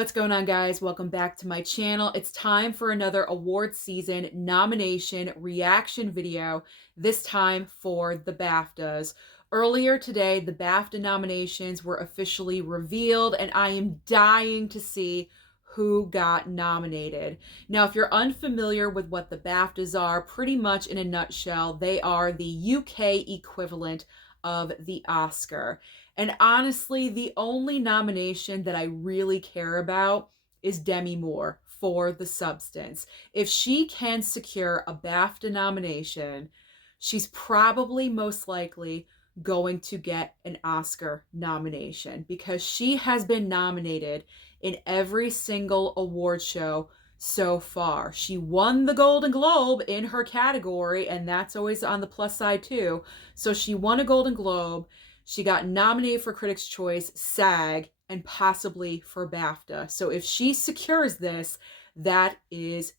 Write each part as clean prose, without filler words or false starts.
What's going on, guys? Welcome back to my channel. It's time for another award season nomination reaction video, this time for the BAFTAs. Earlier today, the BAFTA nominations were officially revealed, and I am dying to see who got nominated. Now, if you're unfamiliar with what the BAFTAs are, pretty much in a nutshell, they are the UK equivalent of the Oscar. And honestly, the only nomination that I really care about is Demi Moore for The Substance. If she can secure a BAFTA nomination, she's probably most likely going to get an Oscar nomination because she has been nominated in every single award show so far. She won the Golden Globe in her category, and that's always on the plus side too. So she won a Golden Globe. She got nominated for Critics' Choice, SAG, and possibly for BAFTA. So if she secures this, that is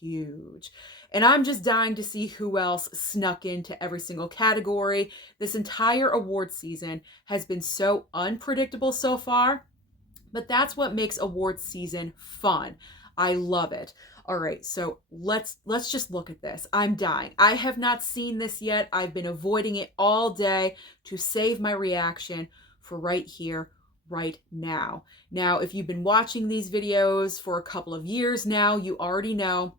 huge. And I'm just dying to see who else snuck into every single category. This entire award season has been so unpredictable so far, but that's what makes award season fun. I love it. All right, so let's just look at this. I'm dying. I have not seen this yet. I've been avoiding it all day to save my reaction for right here, right now. Now, if you've been watching these videos for a couple of years now, you already know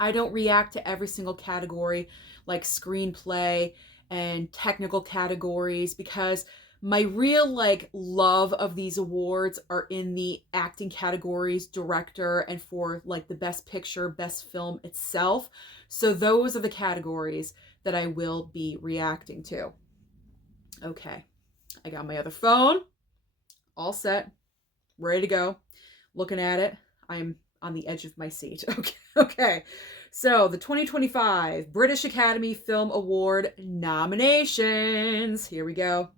I don't react to every single category like screenplay and technical categories because my real love of these awards are in the acting categories, director, and for the best picture, best film itself. So those are the categories that I will be reacting to. Okay, I got my other phone all set, ready to go, looking at it. I'm on the edge of my seat. Okay. So the 2025 British Academy Film Award nominations. Here we go.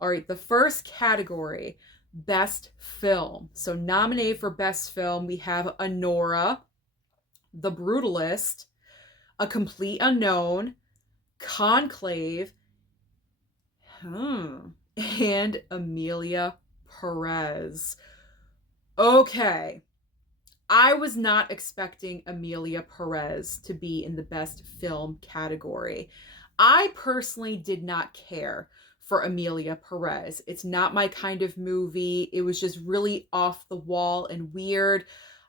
All right, the first category, Best Film. So nominated for Best Film, we have Anora, The Brutalist, A Complete Unknown, Conclave, and Emilia Perez. Okay. I was not expecting Emilia Perez to be in the Best Film category. I personally did not care for Emilia Perez. It's not my kind of movie. It was just really off the wall and weird.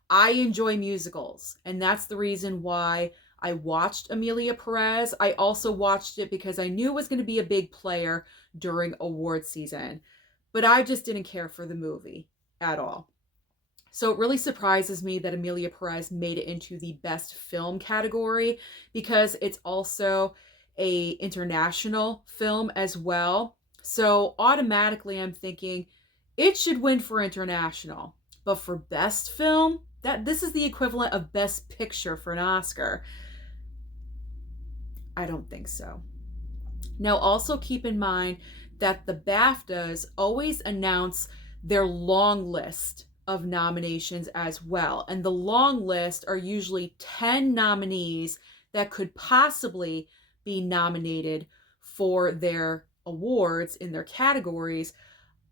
I enjoy musicals, and that's the reason why I watched Emilia Perez. I also watched it because I knew it was going to be a big player during award season, but I just didn't care for the movie at all. So it really surprises me that Emilia Perez made it into the Best Film category because it's also a international film as well. So automatically I'm thinking it should win for international. But for Best Film, this is the equivalent of Best Picture for an Oscar. I don't think so. Now also keep in mind that the BAFTAs always announce their long list of nominations as well. And the long list are usually 10 nominees that could possibly be nominated for their awards in their categories.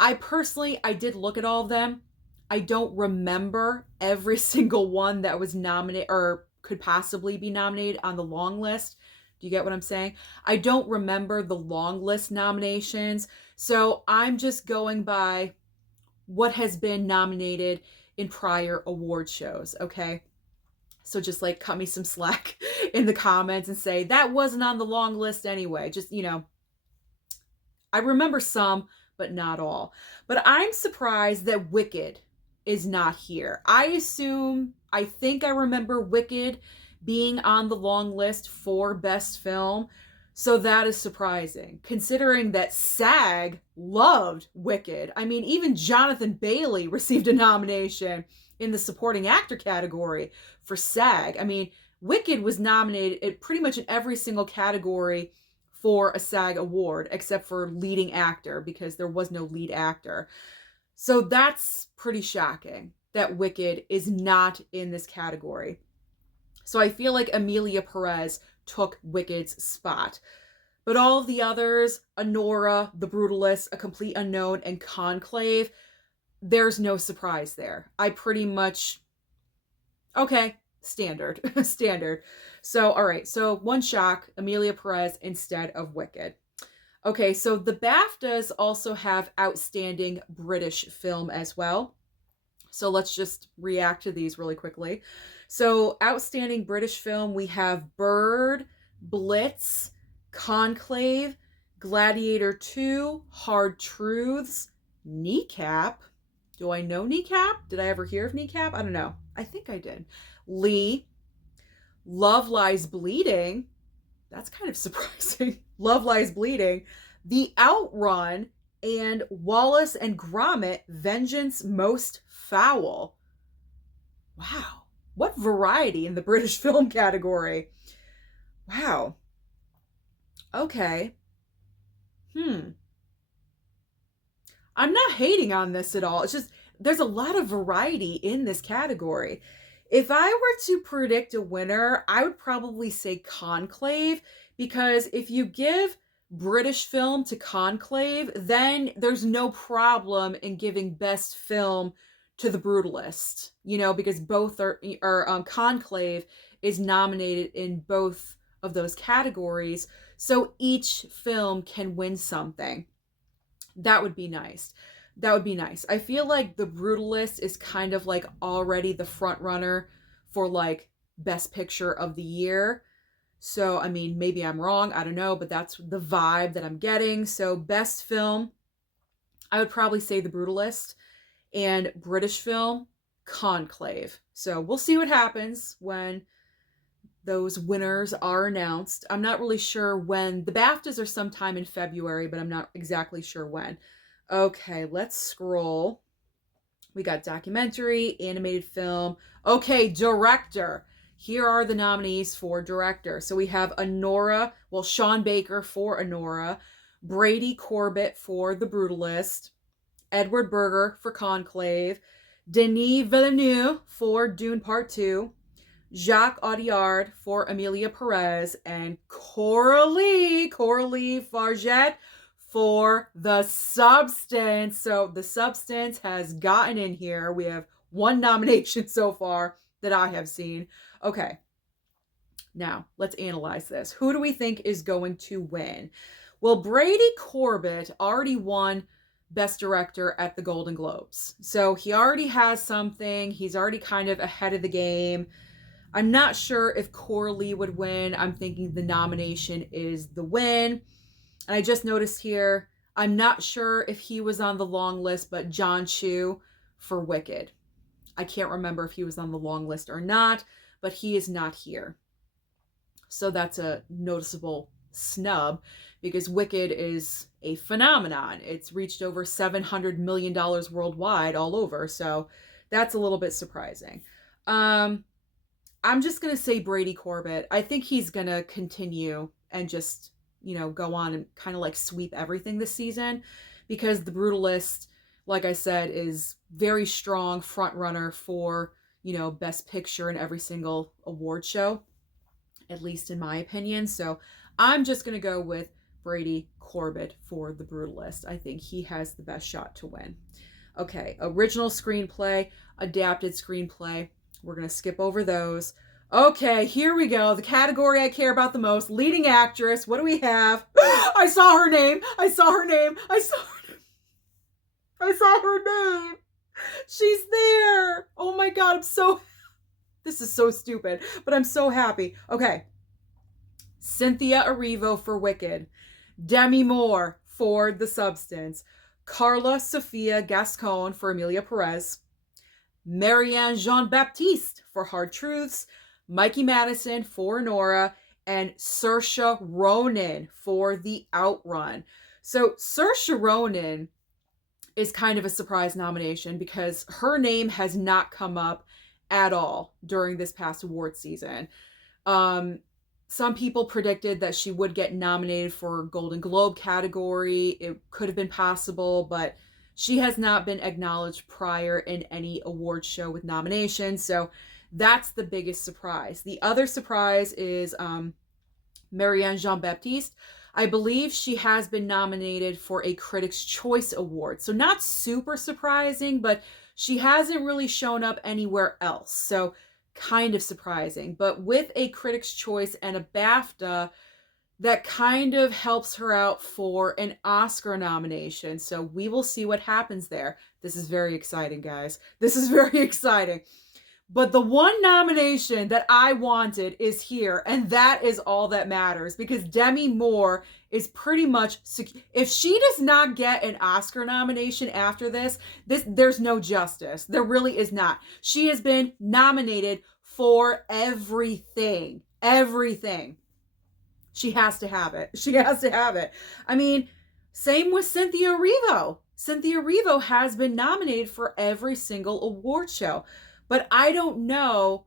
I did look at all of them. I don't remember every single one that was nominated or could possibly be nominated on the long list. Do you get what I'm saying? I don't remember the long list nominations. So I'm just going by what has been nominated in prior award shows, okay? So just cut me some slack in the comments and say, that wasn't on the long list anyway. Just, I remember some, but not all. But I'm surprised that Wicked is not here. I think I remember Wicked being on the long list for Best Film. So that is surprising, considering that SAG loved Wicked. I mean, even Jonathan Bailey received a nomination in the supporting actor category for SAG. I mean, Wicked was nominated pretty much in every single category for a SAG award, except for leading actor, because there was no lead actor. So that's pretty shocking that Wicked is not in this category. So I feel like Emilia Perez took Wicked's spot. But all of the others, Anora, The Brutalist, A Complete Unknown, and Conclave, there's no surprise there. I pretty much, okay, standard, standard. So, all right, so one shock, Emilia Perez instead of Wicked. Okay, so the BAFTAs also have outstanding British film as well. So let's just react to these really quickly. So, outstanding British film, we have Bird, Blitz, Conclave, Gladiator 2, Hard Truths, Kneecap. Do I know Kneecap? Did I ever hear of Kneecap? I don't know. I think I did. Lee, Love Lies Bleeding. That's kind of surprising. Love Lies Bleeding. The Outrun, and Wallace and Gromit, Vengeance Most Foul. Wow. What variety in the British film category. Wow. Okay. I'm not hating on this at all. It's just there's a lot of variety in this category. If I were to predict a winner, I would probably say Conclave, because if you give British film to Conclave, then there's no problem in giving best film to The Brutalist, because both are Conclave is nominated in both of those categories, so each film can win something. That would be nice. That would be nice. I feel like The Brutalist is kind of like already the front runner for like best picture of the year. So, I mean, maybe I'm wrong. I don't know, but that's the vibe that I'm getting. So, best film, I would probably say The Brutalist, and British film, Conclave. So, we'll see what happens when those winners are announced. I'm not really sure when. The BAFTAs are sometime in February, but I'm not exactly sure when. Okay, let's scroll. We got documentary, animated film. Okay, director. Here are the nominees for director. So we have Sean Baker for Anora, Brady Corbett for The Brutalist, Edward Berger for Conclave, Denis Villeneuve for Dune Part 2, Jacques Audiard for Emilia Perez, and Coralie Farget for The Substance. So The Substance has gotten in here. We have one nomination so far that I have seen. Okay, now let's analyze this. Who do we think is going to win? Well, Brady Corbett already won Best Director at the Golden Globes. So he already has something. He's already kind of ahead of the game. I'm not sure if Coralie would win. I'm thinking the nomination is the win. And I just noticed here, I'm not sure if he was on the long list, but John Chu for Wicked. I can't remember if he was on the long list or not, but he is not here. So that's a noticeable snub, because Wicked is a phenomenon. It's reached over $700 million worldwide all over. So that's a little bit surprising. I'm just going to say Brady Corbett. I think he's going to continue and just, go on and kind of like sweep everything this season, because The Brutalist, like I said, is very strong front runner for, best picture in every single award show, at least in my opinion. So I'm just going to go with Brady Corbett for The Brutalist. I think he has the best shot to win. Okay, original screenplay, adapted screenplay. We're going to skip over those. Okay, here we go. The category I care about the most, leading actress. What do we have? I saw her name. She's there. Oh my God, this is so stupid, but I'm so happy. Okay. Cynthia Erivo for Wicked. Demi Moore for The Substance. Carla Sofia Gascon for Emilia Perez. Marianne Jean-Baptiste for Hard Truths. Mikey Madison for Nora. And Saoirse Ronan for The Outrun. So Saoirse Ronan is kind of a surprise nomination, because her name has not come up at all during this past award season. Some people predicted that she would get nominated for Golden Globe category. It could have been possible, but she has not been acknowledged prior in any award show with nominations. So that's the biggest surprise. The other surprise is Marianne Jean-Baptiste. I believe she has been nominated for a Critics' Choice Award. So not super surprising, but she hasn't really shown up anywhere else. So kind of surprising. But with a Critics' Choice and a BAFTA, that kind of helps her out for an Oscar nomination. So we will see what happens there. This is very exciting, guys. This is very exciting. But the one nomination that I wanted is here, and that is all that matters, because Demi Moore is pretty much if she does not get an Oscar nomination after this, there's no justice. There really is not. She has been nominated for everything. Everything. She has to have it. She has to have it. I mean, same with Cynthia Erivo. Cynthia Erivo has been nominated for every single award show. But I don't know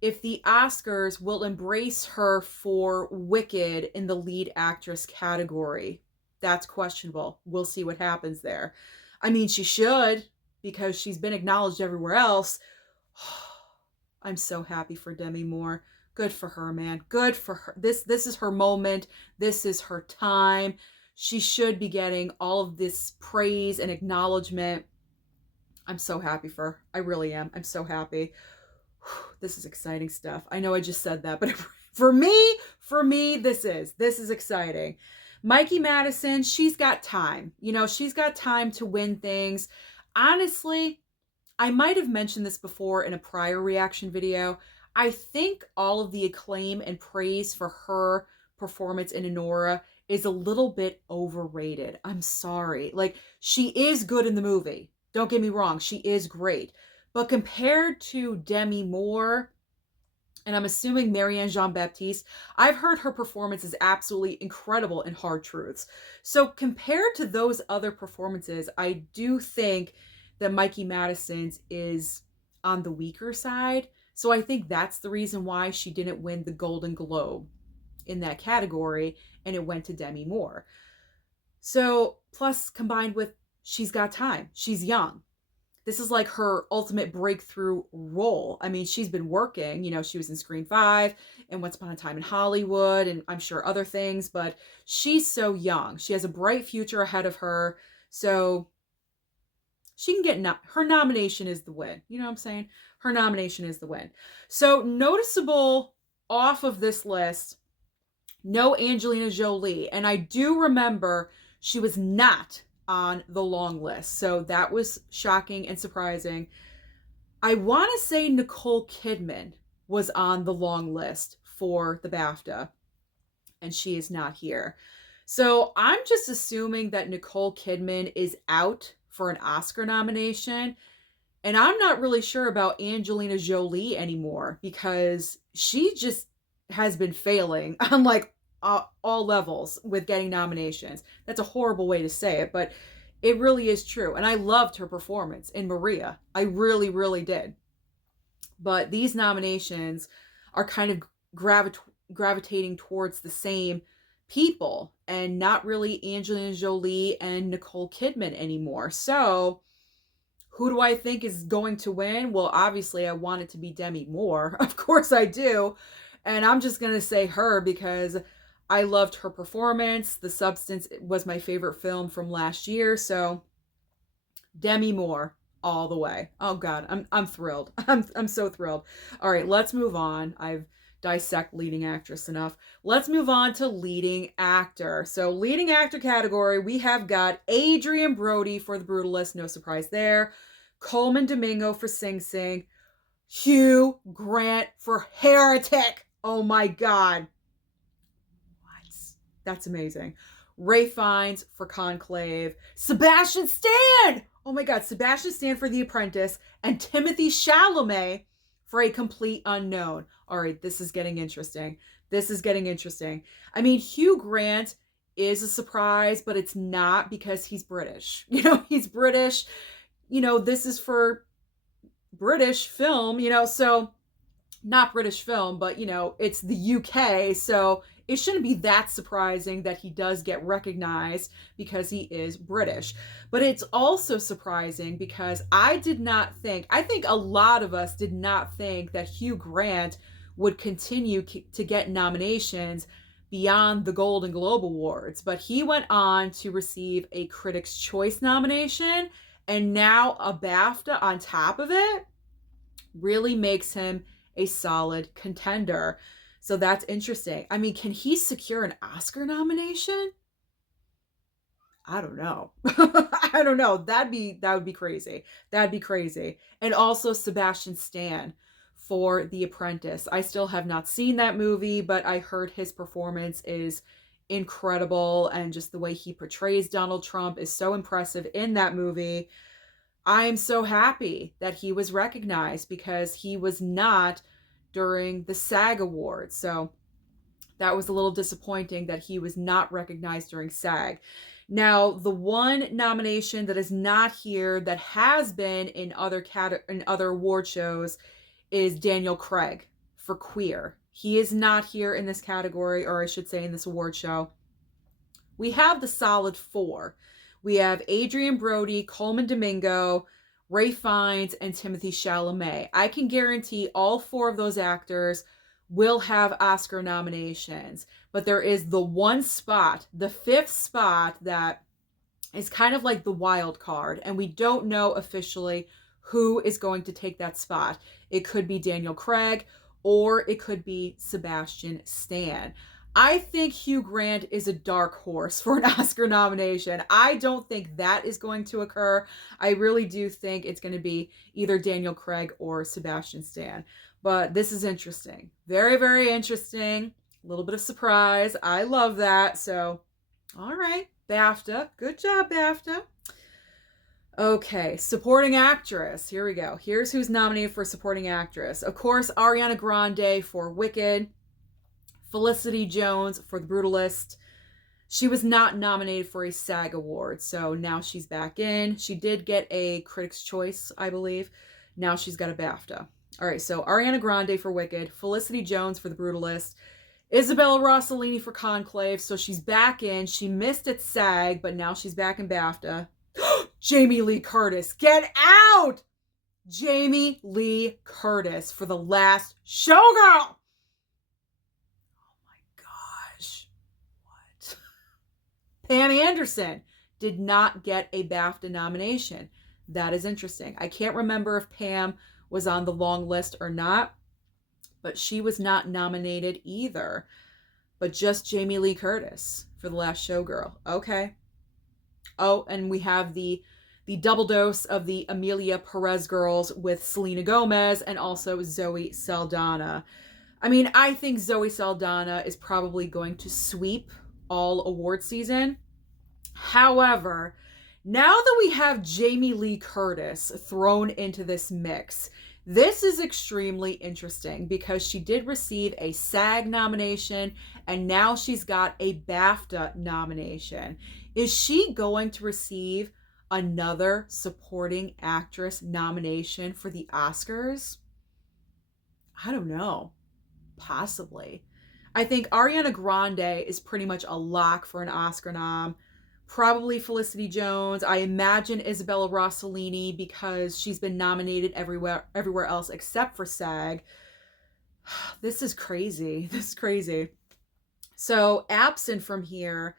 if the Oscars will embrace her for Wicked in the lead actress category. That's questionable. We'll see what happens there. I mean, she should, because she's been acknowledged everywhere else. I'm so happy for Demi Moore. Good for her, man. Good for her. This is her moment. This is her time. She should be getting all of this praise and acknowledgement. I'm so happy for her. I really am. I'm so happy. This is exciting stuff. I know I just said that, but for me, this is exciting. Mikey Madison, she's got time. You know, she's got time to win things. Honestly, I might have mentioned this before in a prior reaction video. I think all of the acclaim and praise for her performance in Anora is a little bit overrated. I'm sorry. Like, she is good in the movie. Don't get me wrong, she is great. But compared to Demi Moore, and I'm assuming Marianne Jean-Baptiste, I've heard her performance is absolutely incredible in Hard Truths. So compared to those other performances, I do think that Mikey Madison's is on the weaker side. So I think that's the reason why she didn't win the Golden Globe in that category, and it went to Demi Moore. So, plus combined with she's got time. She's young. This is like her ultimate breakthrough role. I mean, she's been working. You know, she was in Scream 5 and Once Upon a Time in Hollywood, and I'm sure other things, but she's so young. She has a bright future ahead of her. So she can get her nomination is the win. You know what I'm saying? Her nomination is the win. So noticeable off of this list, no Angelina Jolie. And I do remember she was not on the long list. So that was shocking and surprising. I want to say Nicole Kidman was on the long list for the BAFTA, and she is not here. So I'm just assuming that Nicole Kidman is out for an Oscar nomination. And I'm not really sure about Angelina Jolie anymore, because she just has been failing on like all levels with getting nominations. That's a horrible way to say it, but it really is true. And I loved her performance in Maria. I really, really did. But these nominations are kind of gravitating towards the same people, and not really Angelina Jolie and Nicole Kidman anymore. So who do I think is going to win? Well, obviously I want it to be Demi Moore. Of course I do. And I'm just going to say her because I loved her performance. The Substance was my favorite film from last year. So Demi Moore all the way. Oh God, I'm thrilled. I'm so thrilled. All right, let's move on. I've dissect leading actress enough. Let's move on to leading actor. So leading actor category, we have got Adrian Brody for The Brutalist, no surprise there. Coleman Domingo for Sing Sing. Hugh Grant for Heretic. Oh my God. What? That's amazing. Ray Fiennes for Conclave. Sebastian Stan. Oh my God. Sebastian Stan for The Apprentice. And Timothée Chalamet for A Complete Unknown. All right, this is getting interesting. This is getting interesting. I mean, Hugh Grant is a surprise, but it's not, because he's British. You know, he's British. You know, this is for British film, you know, so not British film, but, you know, it's the UK. So it shouldn't be that surprising that he does get recognized because he is British. But it's also surprising because I think a lot of us did not think that Hugh Grant would continue to get nominations beyond the Golden Globe Awards, but he went on to receive a Critics' Choice nomination, and now a BAFTA on top of it really makes him a solid contender. So that's interesting. I mean, can he secure an Oscar nomination? I don't know. I don't know. That would be crazy. That'd be crazy. And also Sebastian Stan for The Apprentice. I still have not seen that movie, but I heard his performance is incredible, and just the way he portrays Donald Trump is so impressive in that movie. I am so happy that he was recognized, because he was not during the SAG Awards. So that was a little disappointing that he was not recognized during SAG. Now, the one nomination that is not here that has been in other award shows is Daniel Craig for Queer. He is not here in this category, or I should say in this award show. We have the solid four. We have Adrian Brody, Coleman Domingo, Ray Fiennes, and Timothée Chalamet. I can guarantee all four of those actors will have Oscar nominations, but there is the one spot, the fifth spot, that is kind of like the wild card, and we don't know officially who is going to take that spot. It could be Daniel Craig, or it could be Sebastian Stan. I think Hugh Grant is a dark horse for an Oscar nomination. I don't think that is going to occur. I really do think it's going to be either Daniel Craig or Sebastian Stan. But this is interesting. Very, very interesting. A little bit of surprise. I love that. So, all right, BAFTA. Good job, BAFTA. Okay, supporting actress. Here we go. Here's who's nominated for supporting actress. Of course, Ariana Grande for Wicked. Felicity Jones for The Brutalist. She was not nominated for a SAG award, so now she's back in. She did get a Critics' Choice, I believe. Now she's got a BAFTA. All right, so Ariana Grande for Wicked, Felicity Jones for The Brutalist, Isabella Rossellini for Conclave, so she's back in. She missed at SAG, but now she's back in BAFTA. Jamie Lee Curtis, get out! Jamie Lee Curtis for The Last Showgirl. Pam Anderson did not get a BAFTA nomination. That is interesting. I can't remember if Pam was on the long list or not, but she was not nominated either. But just Jamie Lee Curtis for The Last Showgirl. Okay. Oh, and we have the double dose of the Amelia Perez girls with Selena Gomez and also Zoe Saldana. I mean, I think Zoe Saldana is probably going to sweep all award season. However, now that we have Jamie Lee Curtis thrown into this mix, this is extremely interesting, because she did receive a SAG nomination and now she's got a BAFTA nomination. Is she going to receive another supporting actress nomination for the Oscars? I don't know. Possibly. I think Ariana Grande is pretty much a lock for an Oscar nom. Probably Felicity Jones. I imagine Isabella Rossellini, because she's been nominated everywhere else except for SAG. This is crazy. This is crazy. So absent from here,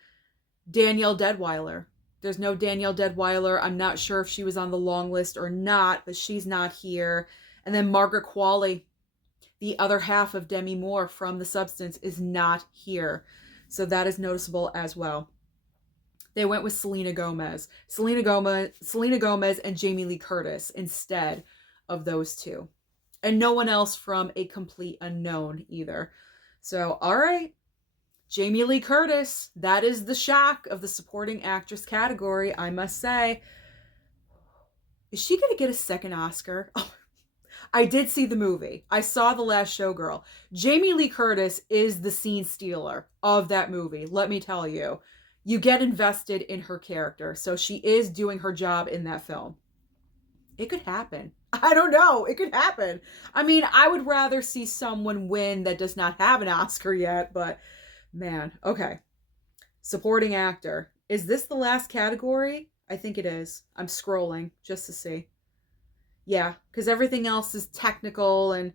Danielle Deadwyler. There's no Danielle Deadwyler. I'm not sure if she was on the long list or not, but she's not here. And then Margaret Qualley, the other half of Demi Moore from The Substance, is not here. So that is noticeable as well. They went with Selena Gomez and Jamie Lee Curtis instead of those two. And no one else from a complete unknown either. So, all right. Jamie Lee Curtis, that is the shock of the supporting actress category, I must say. Is she going to get a second Oscar? Oh, I did see the movie. I saw The Last Showgirl. Jamie Lee Curtis is the scene stealer of that movie, let me tell you. You get invested in her character, so she is doing her job in that film. It could happen. I don't know. It could happen. I mean, I would rather see someone win that does not have an Oscar yet, but man, okay. Supporting actor. Is this the last category? I think it is. I'm scrolling just to see. Yeah, because everything else is technical and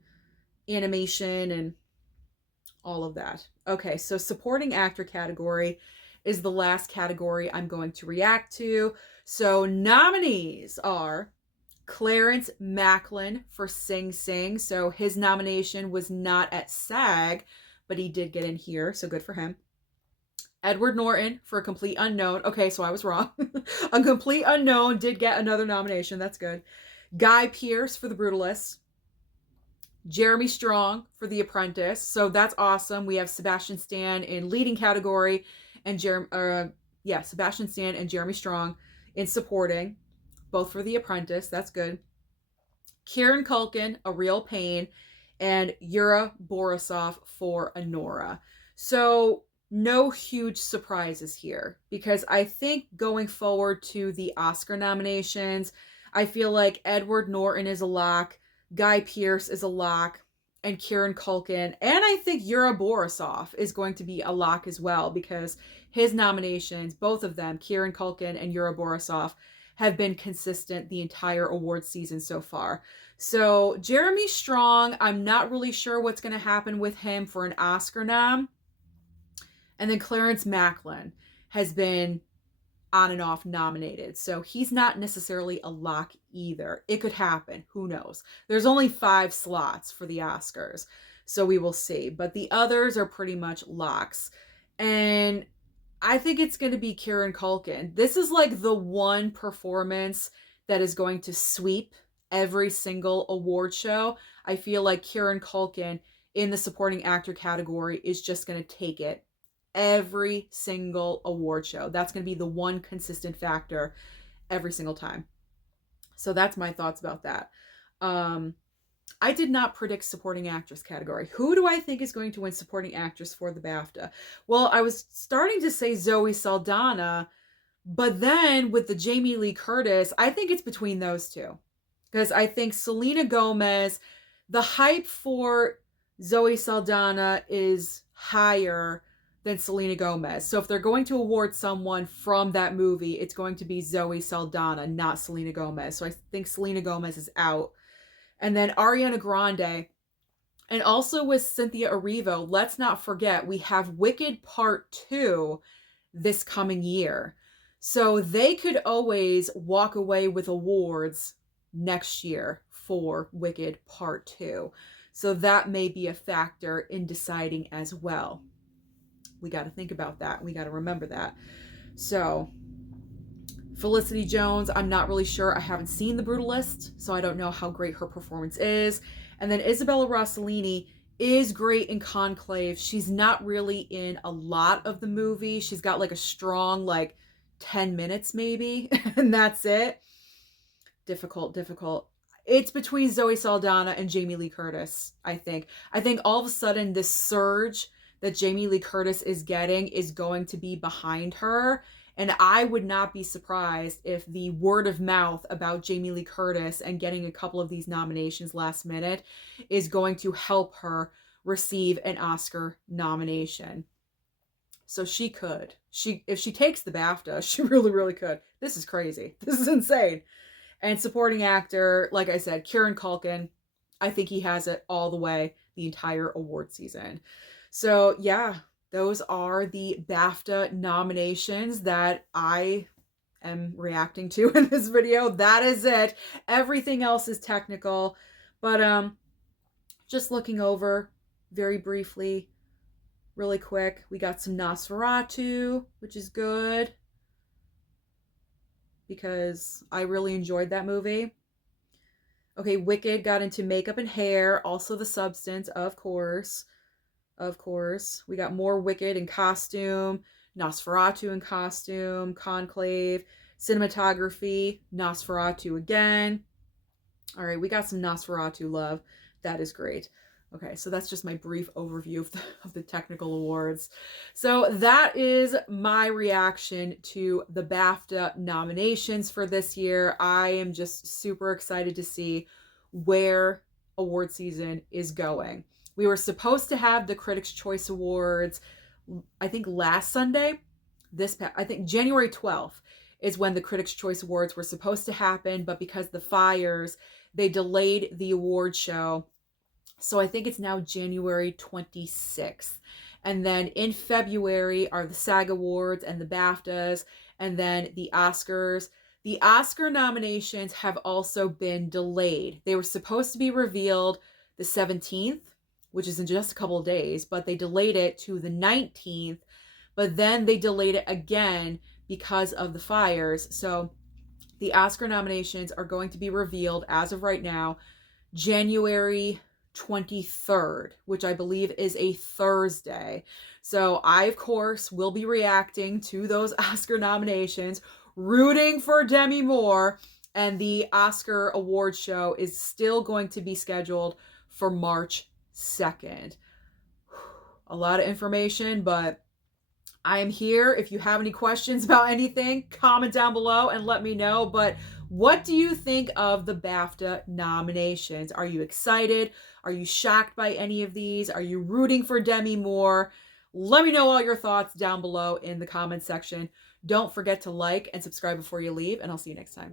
animation and all of that. Okay, so supporting actor category is the last category I'm going to react to. So nominees are Clarence Macklin for Sing Sing. So his nomination was not at SAG, but he did get in here, so good for him. Edward Norton for A Complete Unknown. Okay, so I was wrong. A Complete Unknown did get another nomination. That's good. Guy Pearce for The Brutalist. Jeremy Strong for The Apprentice. So that's awesome. We have Sebastian Stan in leading category and Sebastian Stan and Jeremy Strong in supporting, both for The Apprentice. That's good. Kieran Culkin, A Real Pain, and Yura Borisov for Anora. So no huge surprises here, because I think going forward to the Oscar nominations, I feel like Edward Norton is a lock, Guy Pearce is a lock, and Kieran Culkin, and I think Yura Borisov is going to be a lock as well, because his nominations, both of them, Kieran Culkin and Yura Borisov, have been consistent the entire award season so far. So Jeremy Strong, I'm not really sure what's going to happen with him for an Oscar nom. And then Clarence Macklin has been on and off nominated. So he's not necessarily a lock either. It could happen. Who knows? There's only 5 slots for the Oscars. So we will see. But the others are pretty much locks. And I think it's going to be Kieran Culkin. This is like the one performance that is going to sweep every single award show. I feel like Kieran Culkin in the supporting actor category is just going to take it every single award show. That's going to be the one consistent factor every single time. So that's my thoughts about that. I did not predict supporting actress category. Who do I think is going to win supporting actress for the BAFTA? Well, I was starting to say Zoe Saldana, but then with the Jamie Lee Curtis, I think it's between those two. Because I think Selena Gomez, the hype for Zoe Saldana is higher than Selena Gomez. So if they're going to award someone from that movie, it's going to be Zoe Saldana, not Selena Gomez. So I think Selena Gomez is out. And then Ariana Grande, and also with Cynthia Erivo, let's not forget, we have Wicked Part 2 this coming year. So they could always walk away with awards next year for Wicked Part 2. So that may be a factor in deciding as well. We got to think about that. We got to remember that. So Felicity Jones, I'm not really sure. I haven't seen The Brutalist, so I don't know how great her performance is. And then Isabella Rossellini is great in Conclave. She's not really in a lot of the movie. She's got like a strong 10 minutes maybe, and that's it. Difficult. It's between Zoe Saldana and Jamie Lee Curtis, I think. I think all of a sudden this surge that Jamie Lee Curtis is getting is going to be behind her. And I would not be surprised if the word of mouth about Jamie Lee Curtis and getting a couple of these nominations last minute is going to help her receive an Oscar nomination. So she could. If she takes the BAFTA, she really, really could. This is crazy. This is insane. And supporting actor, like I said, Kieran Culkin, I think he has it all the way the entire award season. So yeah, those are the BAFTA nominations that I am reacting to in this video. That is it. Everything else is technical. But just looking over very briefly, really quick, we got some Nosferatu, which is good, because I really enjoyed that movie. Okay, Wicked got into makeup and hair, also The Substance, of course. Of course. We got more Wicked in costume, Nosferatu in costume, Conclave, cinematography, Nosferatu again. All right, we got some Nosferatu love. That is great. Okay, so that's just my brief overview of the technical awards. So that is my reaction to the BAFTA nominations for this year. I am just super excited to see where award season is going. We were supposed to have the Critics' Choice Awards, I think last Sunday. I think January 12th is when the Critics' Choice Awards were supposed to happen, but because the fires, they delayed the award show. So I think it's now January 26th. And then in February are the SAG Awards and the BAFTAs, and then the Oscars. The Oscar nominations have also been delayed. They were supposed to be revealed the 17th, which is in just a couple of days, but they delayed it to the 19th, but then they delayed it again because of the fires. So the Oscar nominations are going to be revealed as of right now, January 23rd, which I believe is a Thursday. So I, of course, will be reacting to those Oscar nominations, rooting for Demi Moore, and the Oscar award show is still going to be scheduled for March 2nd. A lot of information, but I am here. If you have any questions about anything, comment down below and let me know. But what do you think of the BAFTA nominations? Are you excited? Are you shocked by any of these? Are you rooting for Demi Moore? Let me know all your thoughts down below in the comment section. Don't forget to like and subscribe before you leave, and I'll see you next time.